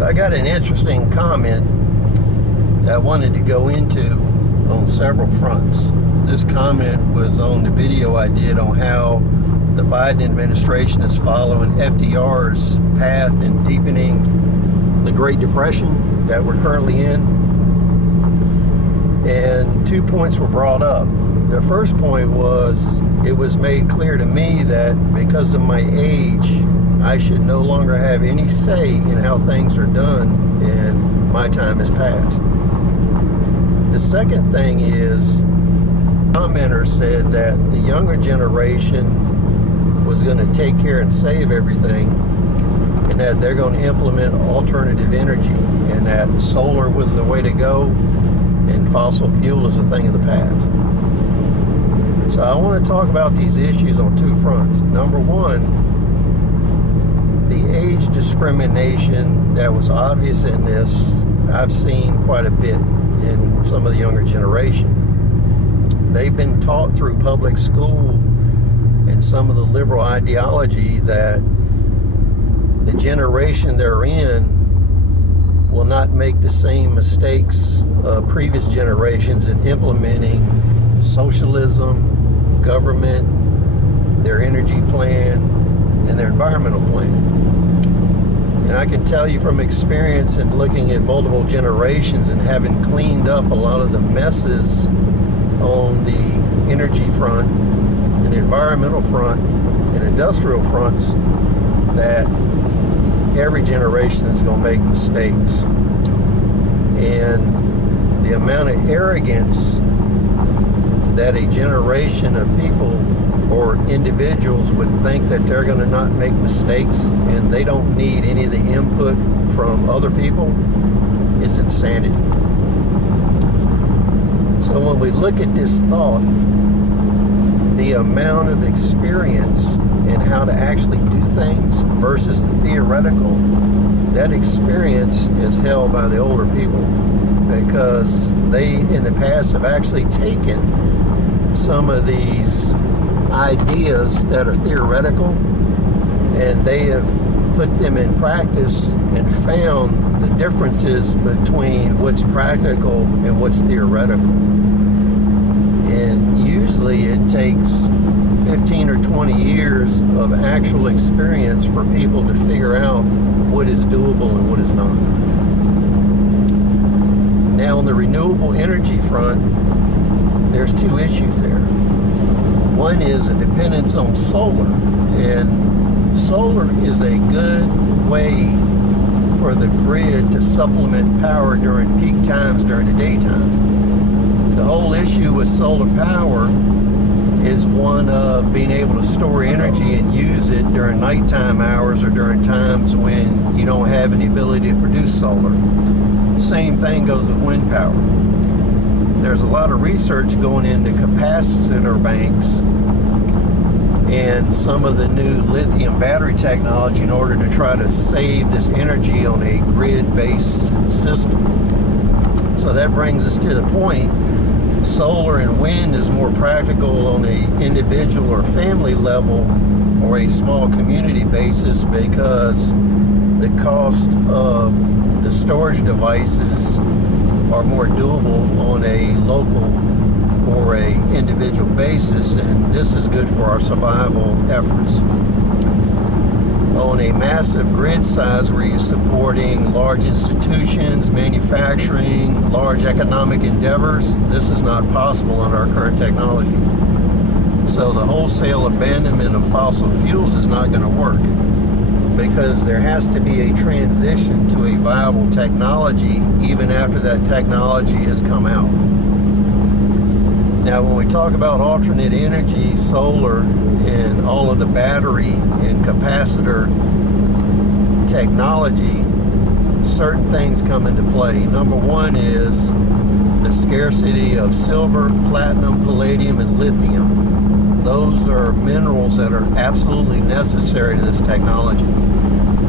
So I got an interesting comment that I wanted to go into on several fronts. This comment was on the video I did on how the Biden administration is following FDR's path in deepening the Great Depression that we're currently in. And 2 points were brought up. The first point was, it was made clear to me that because of my age, I should no longer have any say in how things are done, and my time has passed. The second thing is, a commenter said that the younger generation was going to take care and save everything, and that they're going to implement alternative energy, and that solar was the way to go, and fossil fuel is a thing of the past. So I want to talk about these issues on two fronts. Number one, the age discrimination that was obvious in this, I've seen quite a bit in some of the younger generation. They've been taught through public school and some of the liberal ideology that the generation they're in will not make the same mistakes of previous generations in implementing socialism, government, their energy plan, and their environmental plan. And I can tell you from experience and looking at multiple generations and having cleaned up a lot of the messes on the energy front and environmental front and industrial fronts, that every generation is going to make mistakes. And the amount of arrogance that a generation of people or individuals would think that they're going to not make mistakes and they don't need any of the input from other people is insanity. So when we look at this thought, the amount of experience in how to actually do things versus the theoretical, that experience is held by the older people, because they in the past have actually taken some of these ideas that are theoretical and they have put them in practice and found the differences between what's practical and what's theoretical. And usually it takes 15 or 20 years of actual experience for people to figure out what is doable and what is not. Now on the renewable energy front, there's two issues there. One is a dependence on solar, and solar is a good way for the grid to supplement power during peak times during the daytime. The whole issue with solar power is one of being able to store energy and use it during nighttime hours or during times when you don't have any ability to produce solar. The same thing goes with wind power. There's a lot of research going into capacitor banks and some of the new lithium battery technology in order to try to save this energy on a grid-based system. So that brings us to the point, solar and wind is more practical on an individual or family level or a small community basis, because the cost of the storage devices are more doable on a local or a individual basis, and this is good for our survival efforts. On a massive grid size where you're supporting large institutions, manufacturing, large economic endeavors, this is not possible under our current technology. So the wholesale abandonment of fossil fuels is not going to work, because there has to be a transition to a viable technology even after that technology has come out. Now, when we talk about alternate energy, solar, and all of the battery and capacitor technology, certain things come into play. Number one is the scarcity of silver, platinum, palladium, and lithium. Those are minerals that are absolutely necessary to this technology.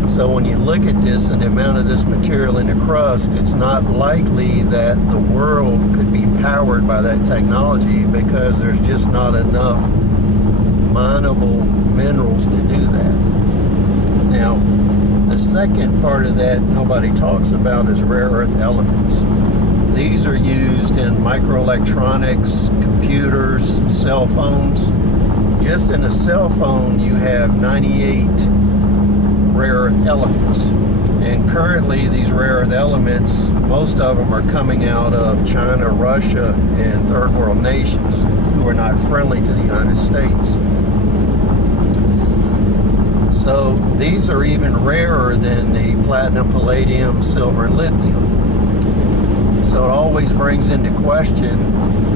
So when you look at this and the amount of this material in the crust, it's not likely that the world could be powered by that technology, because there's just not enough mineable minerals to do that. Now, The second part of that nobody talks about is rare earth elements. These are used in microelectronics, computers, cell phones. Just in a cell phone, you have 98 rare earth elements. And currently, these rare earth elements, most of them are coming out of China, Russia, and third world nations who are not friendly to the United States. So these are even rarer than the platinum, palladium, silver, and lithium. So it always brings into question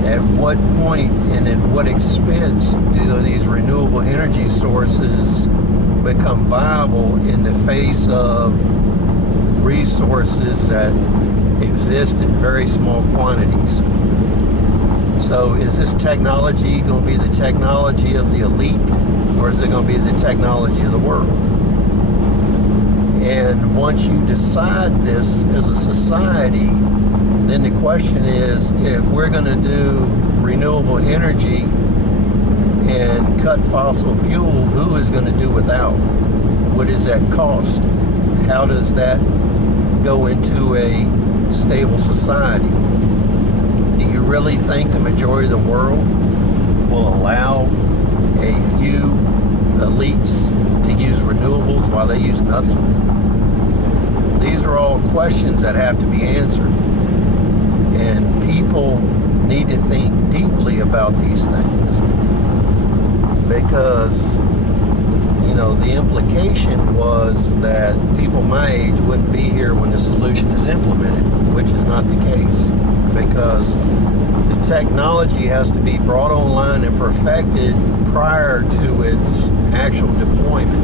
at what point and at what expense do these renewable energy sources become viable in the face of resources that exist in very small quantities. So is this technology going to be the technology of the elite, or is it going to be the technology of the world? And once you decide this as a society, then the question is, if we're going to do renewable energy and cut fossil fuel, who is going to do without? What is that cost? How does that go into a stable society? Do you really think the majority of the world will allow a few elites to use renewables while they use nothing? These are all questions that have to be answered. And people need to think deeply about these things, because, you know, the implication was that people my age wouldn't be here when the solution is implemented, which is not the case, because the technology has to be brought online and perfected prior to its actual deployment.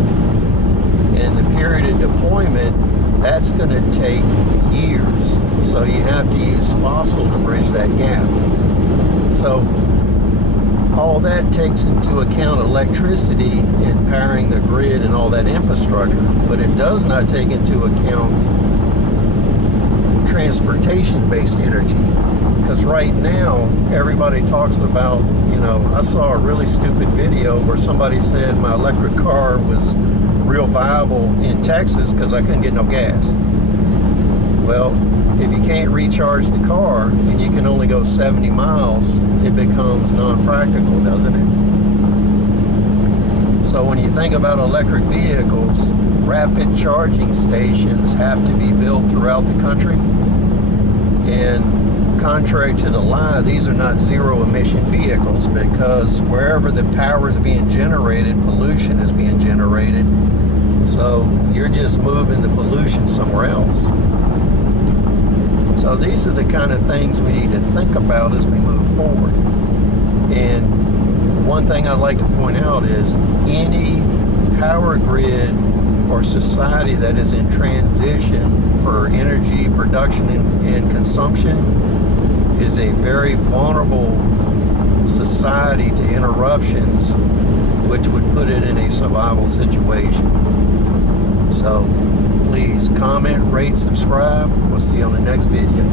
And the period of deployment, that's going to take years. So you have to use fossil to bridge that gap. So all that takes into account electricity and powering the grid and all that infrastructure, but it does not take into account transportation-based energy. Because right now, everybody talks about, you know, I saw a really stupid video where somebody said my electric car was real viable in Texas because I couldn't get no gas. Well, if you can't recharge the car and you can only go 70 miles, it becomes non-practical, doesn't it? So when you think about electric vehicles, rapid charging stations have to be built throughout the country. And contrary to the lie, these are not zero-emission vehicles, because wherever the power is being generated, pollution is being generated. So you're just moving the pollution somewhere else. So these are the kind of things we need to think about as we move forward. And one thing I'd like to point out is any power grid or society that is in transition for energy production and consumption is a very vulnerable society to interruptions, which would put it in a survival situation. So please comment, rate, subscribe. We'll see you on the next video.